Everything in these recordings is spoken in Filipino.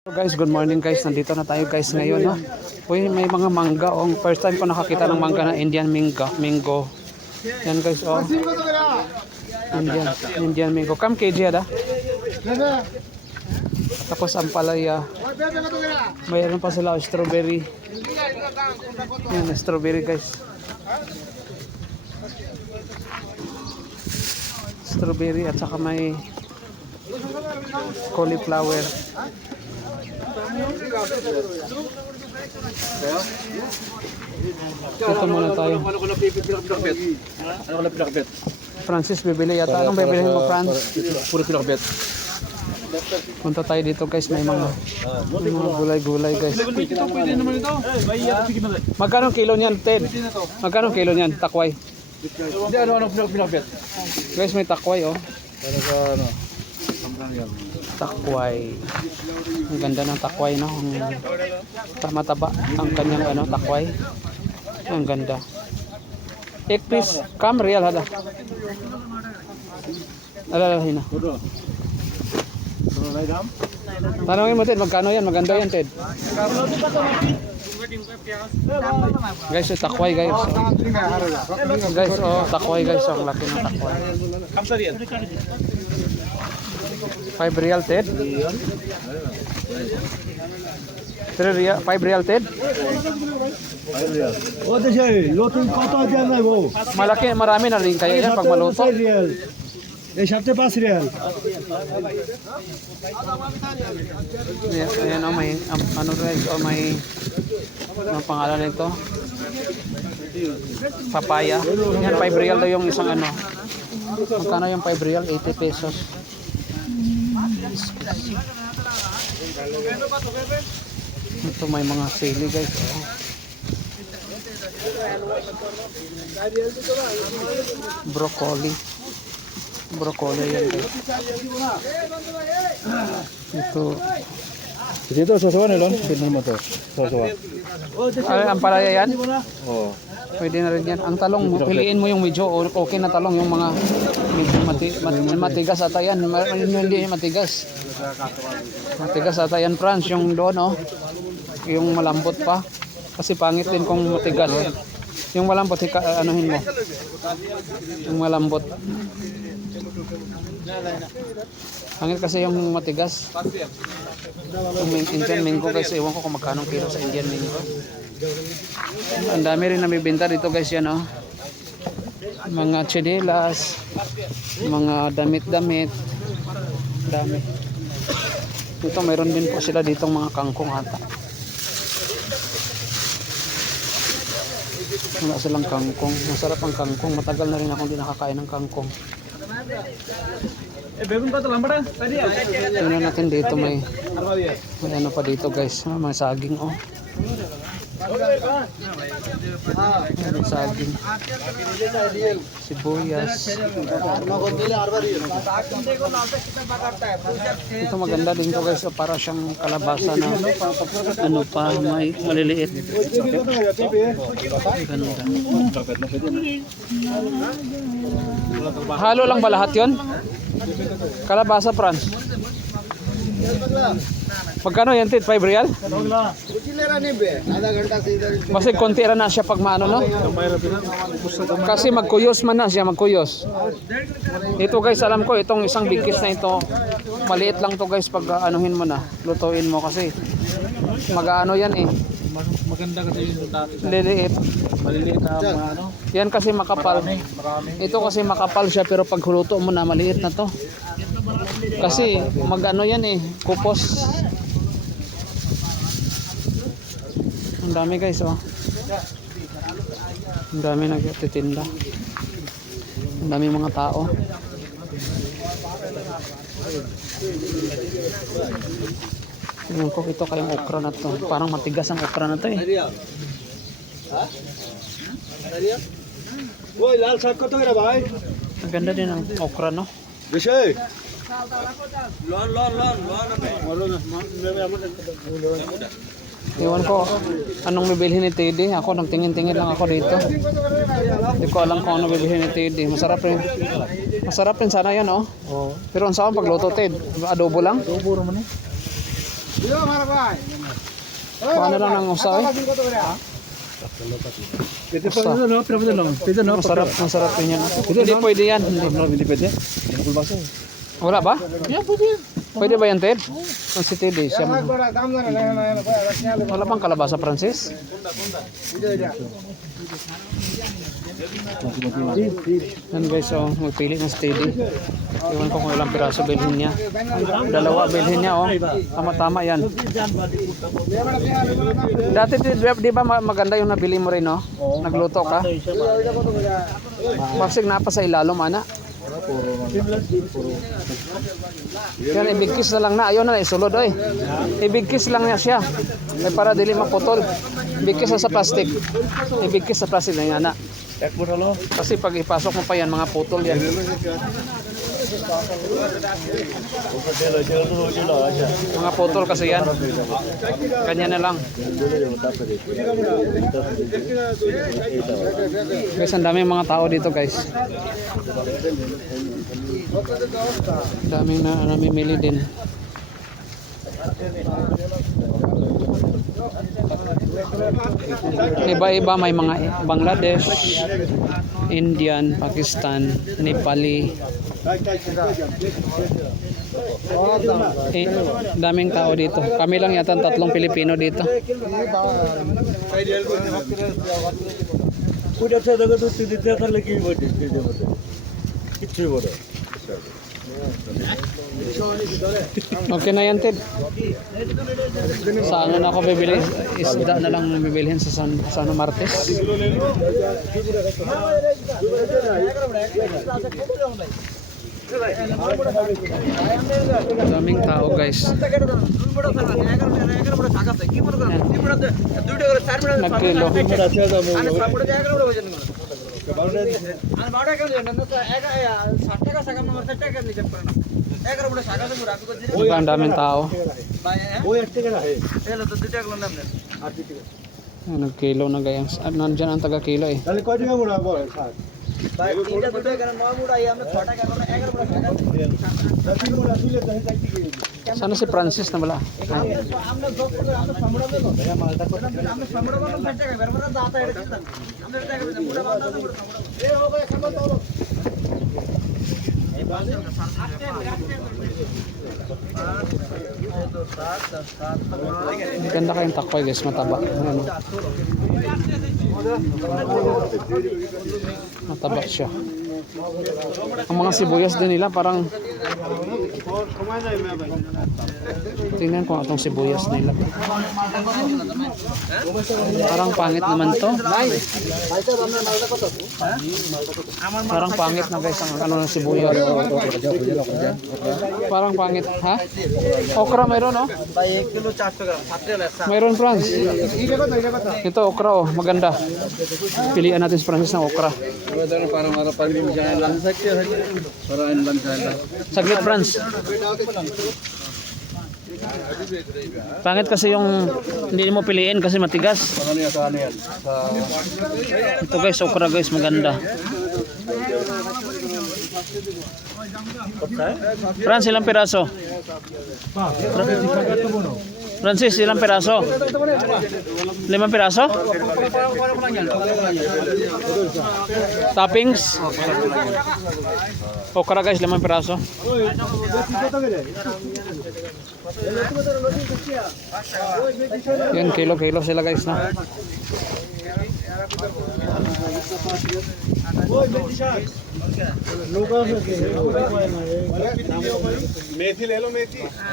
So guys, good morning guys. Nandito na tayo guys ngayon, no. Uy, may mga mangga. Oh, first time ko nakakita ng mangga na Indian mango. Yan guys, oh. Indian mango. Kam kg ada? Tapos ang palaya. Mayroon pa sila strawberry. Yan, strawberry guys. Strawberry at saka may cauliflower. Dito muna tayo. Ano ko na pinakbet? Ano ko na pinakbet? Francis, bibili yata. Anong bibilihin mo, Franz? Puro pinakbet. Punta tayo dito guys. May mga gulay-gulay guys. Pwede naman ito. Magkano kilo niyan, Ted? Magkano kilo niyan, takway? Hindi, ano pinakbet? Guys, may takway, oh. Para sa ano? Samprang yan. Takway. Ang ganda ng takway, no? Tama-taba ang kanyang ano, takway. Ang ganda. 8 piece. Kam real hada. Alalahin na. Puro. Puro na idam? Tanongin mo, Ted, magkano yan? Maganda yan, Ted. Guys, yung takway, guys. Guys, oh, takway, guys. Ang laki ng takway. Kamsa riyan. 5 real, Ted. 3 real, 5 real, Ted. ও দেশে নতুন কত দেওয়া নাই বউ Malaki, marami na rin kaya yan pag maluto. Real এই সপ্তাহে 5 Real Ayan, oh, may, ano guys, oh, may, ano pangalan nito? Papaya. Yan, 5 real daw yung isang ano. Magkano yung 5 real? 80 pesos. Ito may mga sili guys. Oh. Broccoli. Broccoli yan guys. Ito. Dito sasawa nilon. Pwede naman to. Sasawa. Ay, ang palaya yan? Oo. Pwede na rin yan. Ang talong, piliin mo yung medyo okay na talong. Yung mga medyo matigas ata yan. Hindi matigas. Matigas ata yan, Franz. Yung doon, oh. Yung malambot pa. Kasi pangit din kung matigas. Yung malambot, anuhin mo. Yung malambot. Pangit kasi yung matigas. Yung Indian mango guys, ewan ko kung magkano kilo sa Indian mango. Ang dami rin namibenta dito guys yan, oh. Mga tsinelas, mga damit-damit. Dami. Dito mayroon din po sila ditong mga kangkong ata. Wala silang kangkong. Masarap ang kangkong. Matagal na rin ako hindi nakakain ng kangkong. Begun pa to lambada. Tadi ya. Tingnan natin dito may ano pa dito guys. May saging, oh. May saging. Sibuyas. Ito maganda din to guys. Para siyang kalabasa na ano pa, may maliliit. Ganda. Halo lang ba lahat yun? Kalabasa, Franz. Magkano yan, Tit? 5 real? Basta konti na siya pag maano, no? Kasi magkuyos man na siya, magkuyos. Ito guys, alam ko, itong isang bigkis na ito, maliit lang to guys pag anuhin mo na, lutuin mo kasi mag-ano yan eh. Maganda kasi yung dati. Liliit. Maliliit na ano. Yan kasi makapal. Ito kasi makapal siya pero pag huluto mo na maliit na to. Kasi mag-ano yan eh, kupos. Ang dami guys, oh. Ang dami nagtitinda. Ang dami mga tao. Tingnan ko ito kayong okra na to. Parang matigas ang okra na to eh. ওই লাল শাক কত করে ভাই Ang ganda din ang okra, no? বেশি Iwan ko anong bibilhin ni Teddy. Ako nagtingin-tingin lang ako dito. Hindi ko alam kung ano bibilhin ni Teddy. Masarap rin. Masarap rin sana yan, oh. Oo. Pero ang saan pagluto, Ted? Adobo lang? Adobo naman eh. Paano lang ng usa eh? Pwede pa ito, no? Pero pwede, no? Pwede, no? Masarap din yan. Hindi pwede yan. Hindi pwede. Hindi ko basa. Wala ba? Yeah, pwede. Pwede ba yan, Ted? Ang si Ted eh, siya. Wala bang kalabasa, Francis? Yan guys, so magpili ng steady. Iwan ko kung ilang piraso bilhin niya. Dalawa bilhin niya, oh. Tama-tama yan. Dati, di ba maganda yung nabili mo rin, no? Nagluto ka? Baksig na pa sa ilalom, ana. Yan, ibigkis na lang na. Ayaw na isulod, oy. Ibigkis lang niya siya. Ay, para dili maputol. Ibigkis na sa plastic. Ibigkis sa plastic na yan, ana. Kasi pag ipasok mo pa yan, mga putol yan. Mga putol kasi yan. Kanya na lang. Guys, ang daming mga tao dito, guys. Daming na namimili din. Iba-iba, may mga Bangladesh, Indian, Pakistan, Nepali. Daming tao dito. Kami lang yata tatlong Pilipino dito. Okay na yan, Ted. Sa ano na ako bibili? Isda na lang bibilhin sa San Martes. Daming tao, guys. Nagkilo. Ang daming tao. Nagkilo na gayang. Nandyan ang taga-kilo eh. Sana si Francis na wala. Ganda kayong takoy, guys, mataba. Ano? Mataba siya. Ang mga sibuyas din nila parang tingnan ko itong sibuyas nila. Parang pangit naman to. Parang pangit na, guys, ang ano ng sibuyas. Parang pangit, ha? Okra mayroon, oh. Mayroon, Franz. Ito okra, oh, maganda. Pilihan natin si Francis ng okra. Saglit, Franz. Pangit kasi yung hindi mo piliin kasi matigas. Ito, guys, okra, guys, maganda. Franz, ilang piraso? Francis, ilang piraso? 5 piraso? Toppings? Okra, guys, 5 piraso. Yan, kilo-kilo sila, guys, no?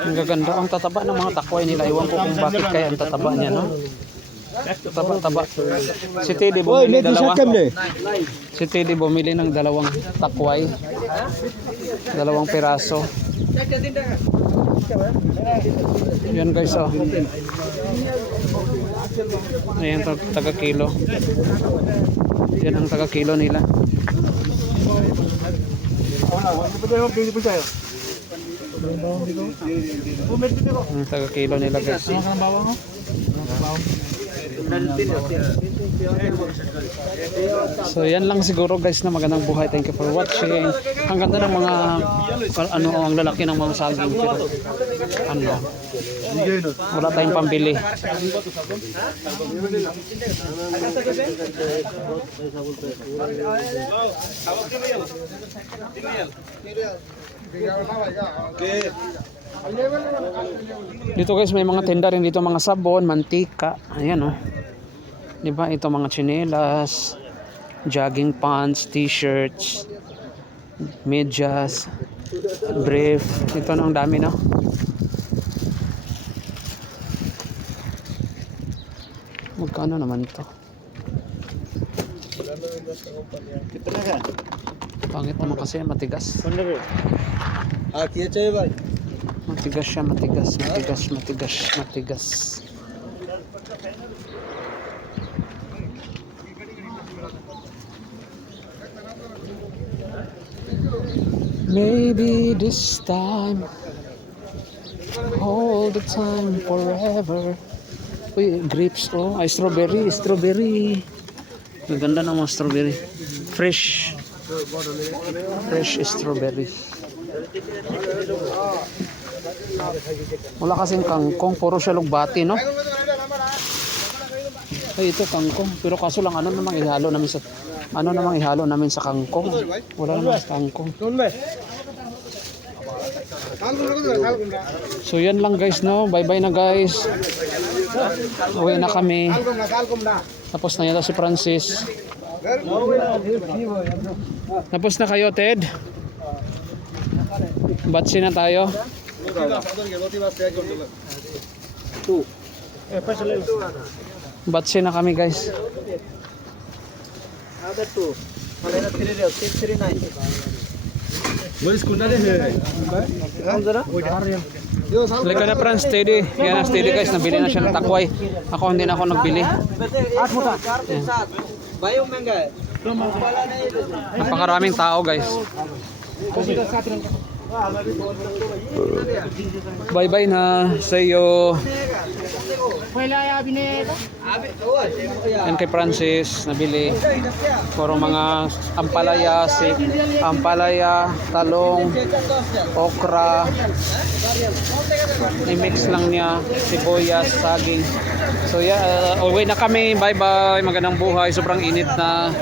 Ang gaganda, ang tataba ng mga takway nila. Iwan ko kung bakit kaya ang tataba niya, no? Taba-taba. Si Teddy bumili dalawa. Si Teddy bumili ng 2 takway. 2 piraso. Yan, guys, oh. Ayan, taga-kilo. Yan ang taga-kilo nila. Ang taga-kilo nila, guys. So yan lang siguro guys na magandang buhay. Thank you for watching. Ang ganda ng mga ano ang lalaki ng mga saging pero ano wala tayong pambili. Dito guys may mga tenda rin dito, mga sabon, mantika. Ayan oh. 'Di ba? Ito mga tsinelas, jogging pants, t-shirts, medyas, brief. Ito na ang dami no. Magkano naman ito? Pangit naman kasi matigas. Matigas siya, matigas. Maybe this time, all the time, forever. Uy, grapes oh, ay strawberry. Ang ganda ng mga strawberry. Fresh strawberry. Wala kasing kangkong, puro siya lugbati, no? Ay, ito kangkong. Pero kaso lang, ano namang ihalo namin sa kangkong? Wala namang kangkong. So yan lang guys, no? Bye-bye na guys. Uwi na kami. Tapos na yata si Francis. Tapos na kayo, Ted? Batsi na tayo. Batsi na kami guys. Lika na Franz, steady. Yan na, steady guys. Nabili na siya ng takway. Ako hindi na ako nagbili. Napakaraming tao guys. Bye bye na sa iyo. Yan kay Francis nabili. Puro mga ampalaya, talong, okra. I-mix lang niya, sibuyas, saging. So yeah, uwi na kami. Bye bye. Magandang buhay. Sobrang init na.